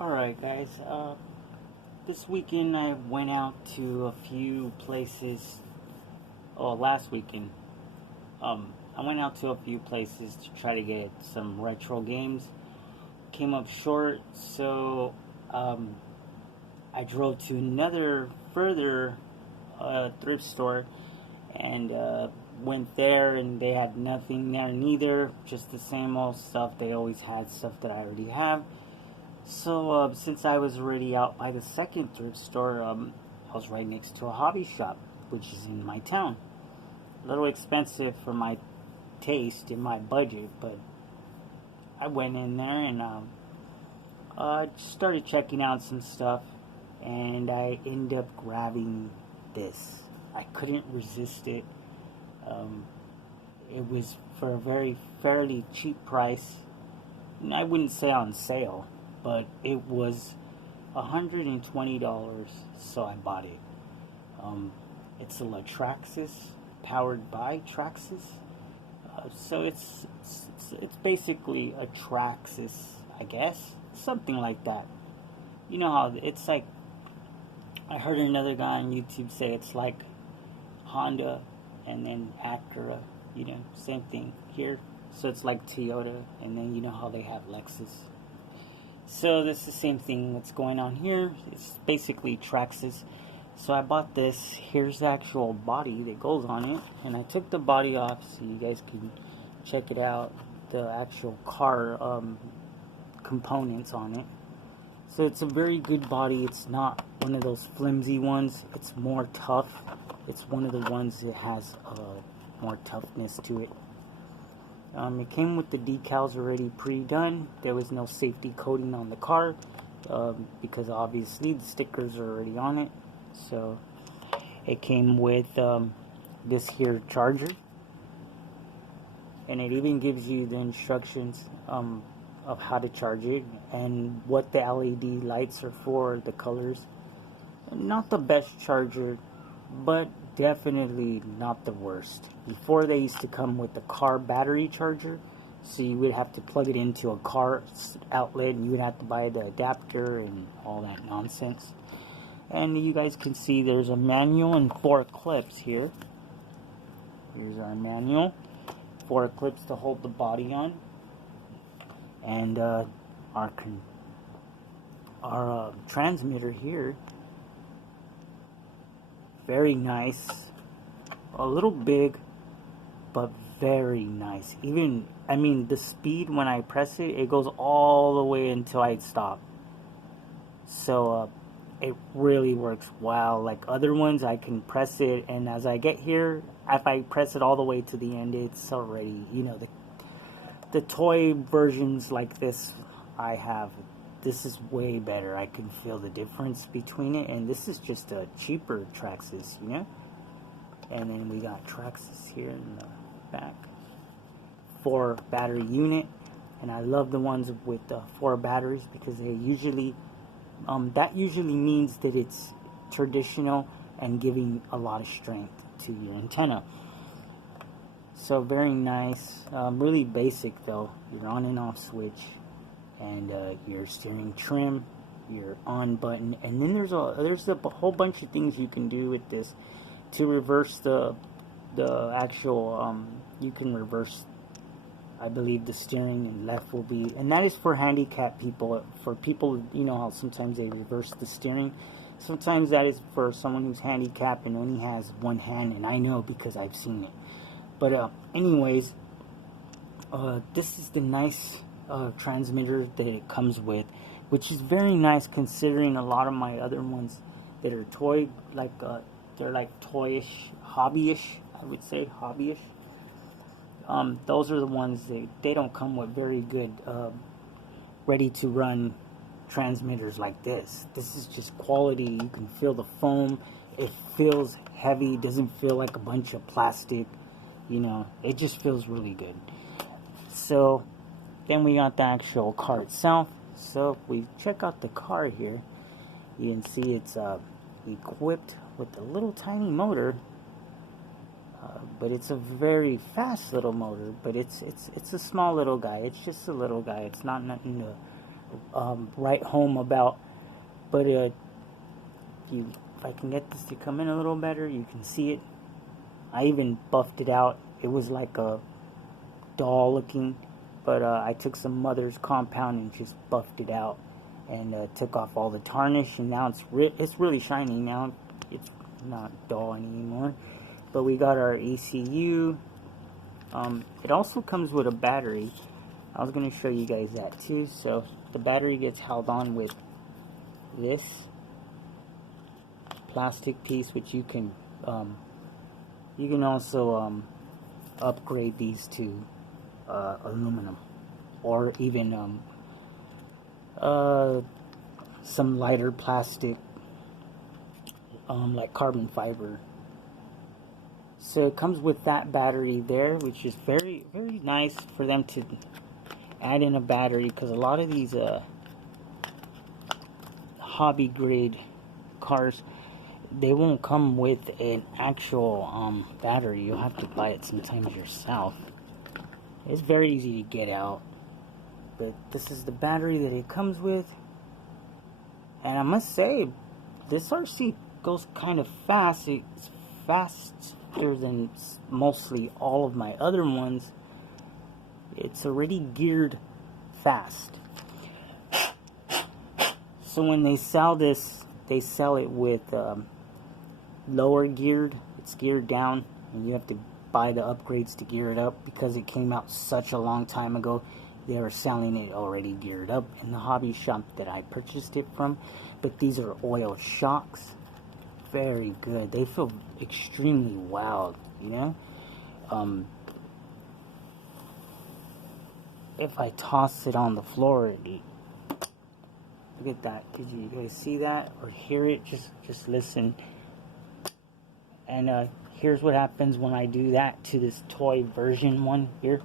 Alright guys, this weekend I went out to a few places, last weekend, I went out to a few places to try to get some retro games. Came up short, so, I drove to another further, thrift store, and, went there and they had nothing there neither, just the same old stuff. They always had stuff that I already have. So, since I was already out by the second thrift store, I was right next to a hobby shop, which is in my town. A little expensive for my taste and my budget, but I went in there and started checking out some stuff, and I ended up grabbing this. I couldn't resist it. It was for a very fairly cheap price. I wouldn't say on sale, but it was $120, so I bought it. It's a LaTrax, powered by Traxxas. So it's basically a Traxxas, I guess, something like that. You know how it's like. I heard another guy on YouTube say it's like Honda and then Acura. You know, same thing here. So it's like Toyota, and then you know how they have Lexus. So this is the same thing that's going on here. It's basically Traxxas. So I bought this. Here's the actual body that goes on it, and I took the body off so you guys can check it out. The actual car components on it. So it's a very good body. It's not one of those flimsy ones. It's more tough. It's one of the ones that has more toughness to it. It came with the decals already pre-done. There was no safety coating on the car because obviously the stickers are already on it. So it came with this here charger, and it even gives you the instructions of how to charge it and what the LED lights are for, the colors. Not the best charger, but definitely not the worst. Before, they used to come with the car battery charger, so you would have to plug it into a car outlet and you would have to buy the adapter and all that nonsense. And you guys can see there's a manual and 4 clips here. Here's our manual, 4 clips to hold the body on, and our transmitter here. Very nice, a little big, but very nice. Even, I mean, the speed when I press it, it goes all the way until I stop. So it really works well. Like other ones, I can press it, and as I get here, if I press it all the way to the end, it's already, you know, the toy versions like this I have. This is way better. I can feel the difference between it, and this is just a cheaper Traxxas, you know. And then we got Traxxas here in the back, 4 battery unit, and I love the ones with 4 batteries because they usually that usually means that it's traditional and giving a lot of strength to your antenna. So very nice. Really basic though. Your on and off switch, and your steering trim, your on button, and then there's a whole bunch of things you can do with this to reverse the actual. You can reverse, I believe, the steering, and left will be, and that is for handicapped people. For people, you know how sometimes they reverse the steering. Sometimes that is for someone who's handicapped and only has one hand, and I know because I've seen it. But anyways, this is the nice transmitter that it comes with, which is very nice considering a lot of my other ones that are toy, like they're like toyish, hobbyish, I would say hobbyish. Those are the ones that they don't come with very good ready to run transmitters like this. This is just quality. You can feel the foam. It feels heavy. It doesn't feel like a bunch of plastic. You know, it just feels really good. So then we got the actual car itself. So if we check out the car here, you can see it's equipped with a little tiny motor, but it's a very fast little motor. But it's a small little guy. It's just a little guy. It's not nothing to write home about. But if I can get this to come in a little better, you can see it. I even buffed it out. It was like a doll looking, but I took some mother's compound and just buffed it out, and took off all the tarnish, and now it's really shiny now. It's not dull anymore. But we got our ECU. It also comes with a battery. I was going to show you guys that too. So the battery gets held on with this plastic piece, which you can also upgrade these to aluminum, or even some lighter plastic, like carbon fiber. So it comes with that battery there, which is very, very nice for them to add in a battery, because a lot of these hobby grade cars, they won't come with an actual battery. You'll have to buy it sometimes yourself. It's very easy to get out, but this is the battery that it comes with. And I must say, this RC goes kind of fast. It's faster than mostly all of my other ones. It's already geared fast. So when they sell this, they sell it with lower geared. It's geared down, and you have to buy the upgrades to gear it up, because it came out such a long time ago. They were selling it already geared up in the hobby shop that I purchased it from. But these are oil shocks. Very good. They feel extremely wild, you know. If I toss it on the floor, look at that. Did you guys see that or hear it? Just listen. And here's what happens when I do that to this toy version one here.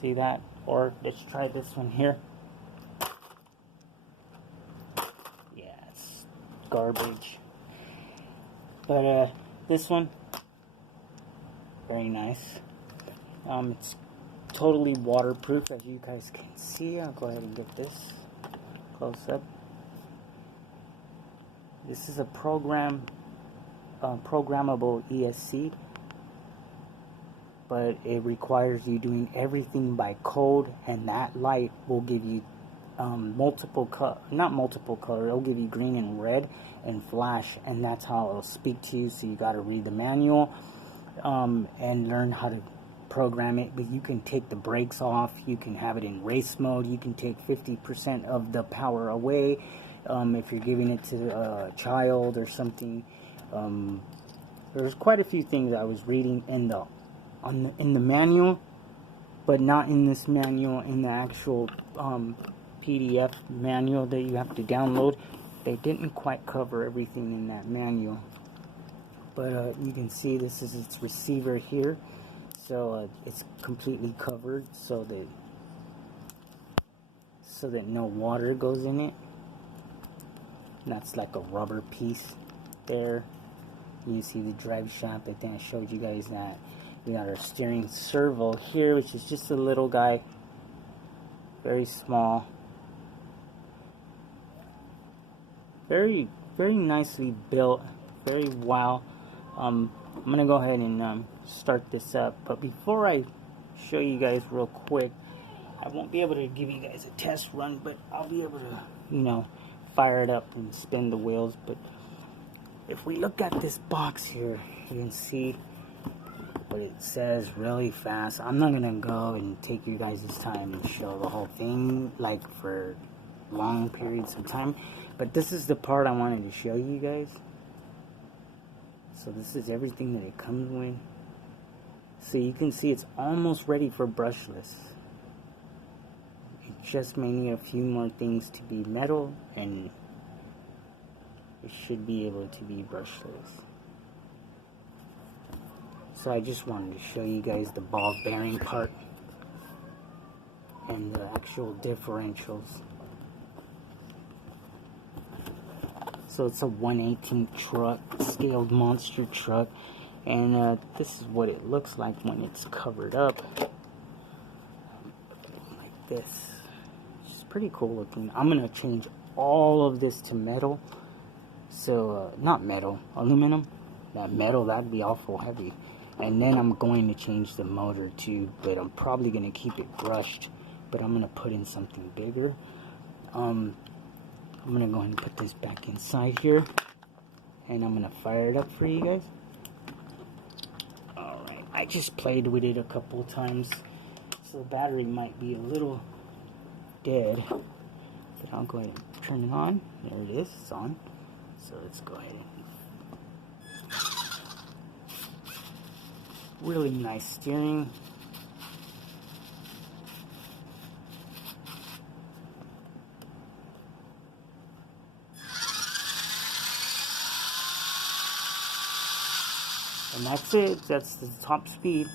See that? Or let's try this one here. Yeah, it's garbage. But this one, very nice. It's totally waterproof, as you guys can see. I'll go ahead and get this close up. This is a programmable ESC, but it requires you doing everything by code, and that light will give you not multiple color, it'll give you green and red and flash, and that's how it'll speak to you. So you got to read the manual and learn how to program it. But you can take the brakes off, you can have it in race mode, you can take 50% of the power away if you're giving it to a child or something. There's quite a few things I was reading in the manual, but not in this manual. In the actual PDF manual that you have to download, they didn't quite cover everything in that manual. But you can see this is its receiver here, so it's completely covered so that no water goes in it. And that's like a rubber piece there. You see the drive shaft. I think I showed you guys that. We got our steering servo here, which is just a little guy, very small, very, very nicely built, very wow. I'm gonna go ahead and start this up, but before I show you guys real quick, I won't be able to give you guys a test run, but I'll be able to, you know, fire it up and spin the wheels. But if we look at this box here, you can see what it says really fast. I'm not gonna go and take you guys' time and show the whole thing like for long periods of time, but this is the part I wanted to show you guys. So this is everything that it comes with. So you can see it's almost ready for brushless. It just may need a few more things to be metal, and it should be able to be brushless. So I just wanted to show you guys the ball bearing part and the actual differentials. So it's a 1/18 truck, scaled monster truck. And this is what it looks like when it's covered up like this. It's pretty cool looking. I'm gonna change all of this to metal. So not metal, aluminum. That metal, that'd be awful heavy. And then I'm going to change the motor too, but I'm probably gonna keep it brushed, but I'm gonna put in something bigger. I'm gonna go ahead and put this back inside here, and I'm gonna fire it up for you guys. Alright, I just played with it a couple of times, so the battery might be a little dead, but I'll go ahead and turn it on. There it is, it's on. So let's go ahead and really nice steering. And that's it. That's the top speed.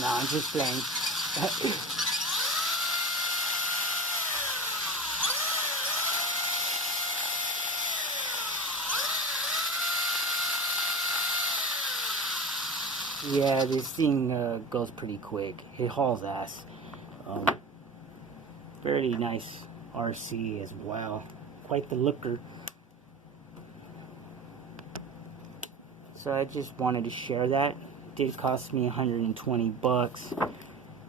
Nah, I'm just playing. Yeah, this thing goes pretty quick. It hauls ass. Very nice RC as well. Quite the looker. So I just wanted to share that. It did cost me 120 bucks.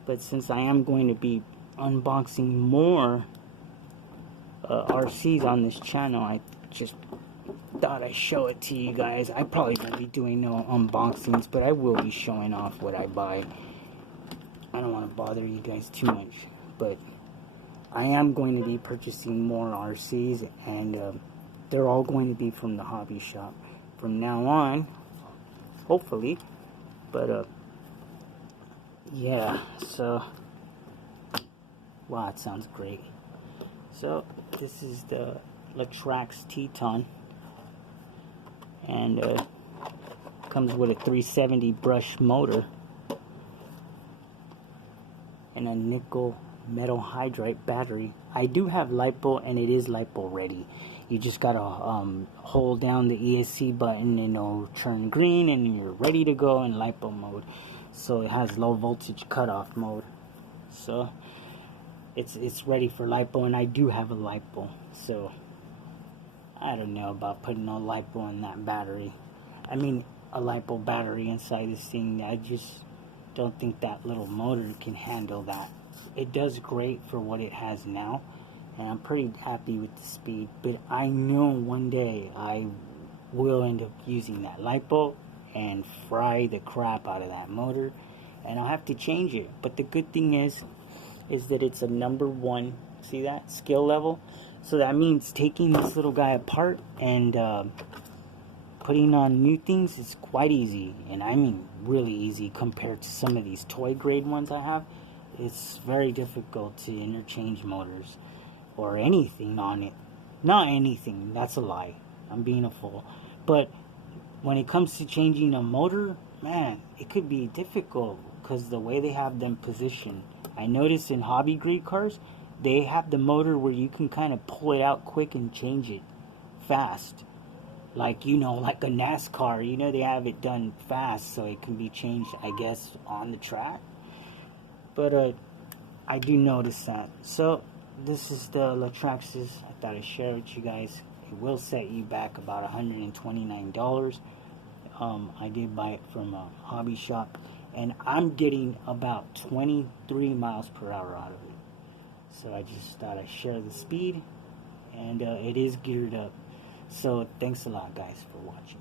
But since I am going to be unboxing more RCs on this channel, I just thought I'd show it to you guys. I probably won't be doing no unboxings, but I will be showing off what I buy. I don't want to bother you guys too much, but I am going to be purchasing more RCs, and they're all going to be from the hobby shop from now on, hopefully. But yeah, so wow, it sounds great. So this is the LaTrax TeTon, and comes with a 370 brush motor and a nickel metal hydride battery. I do have LiPo, and it is LiPo ready. You just gotta hold down the ESC button and it'll turn green, and you're ready to go in LiPo mode. So it has low voltage cutoff mode, so it's ready for LiPo, and I do have a LiPo, so I don't know about putting a LiPo in that battery. I mean, a LiPo battery inside this thing. I just don't think that little motor can handle that. It does great for what it has now, and I'm pretty happy with the speed, but I know one day I will end up using that LiPo and fry the crap out of that motor, and I'll have to change it. But the good thing is that it's a #1, see that, skill level. So that means taking this little guy apart and putting on new things is quite easy, and I mean really easy compared to some of these toy grade ones I have. It's very difficult to interchange motors or anything on it. Not anything, that's a lie. I'm being a fool. But when it comes to changing a motor, man, it could be difficult because the way they have them positioned. I noticed in hobby grade cars, they have the motor where you can kind of pull it out quick and change it fast. Like, you know, like a NASCAR, you know, they have it done fast so it can be changed, I guess, on the track. But I do notice that. So this is the LaTrax's. I thought I'd share with you guys. It will set you back about $129. I did buy it from a hobby shop, and I'm getting about 23 miles per hour out of it. So I just thought I'd share the speed, and it is geared up. So thanks a lot, guys, for watching.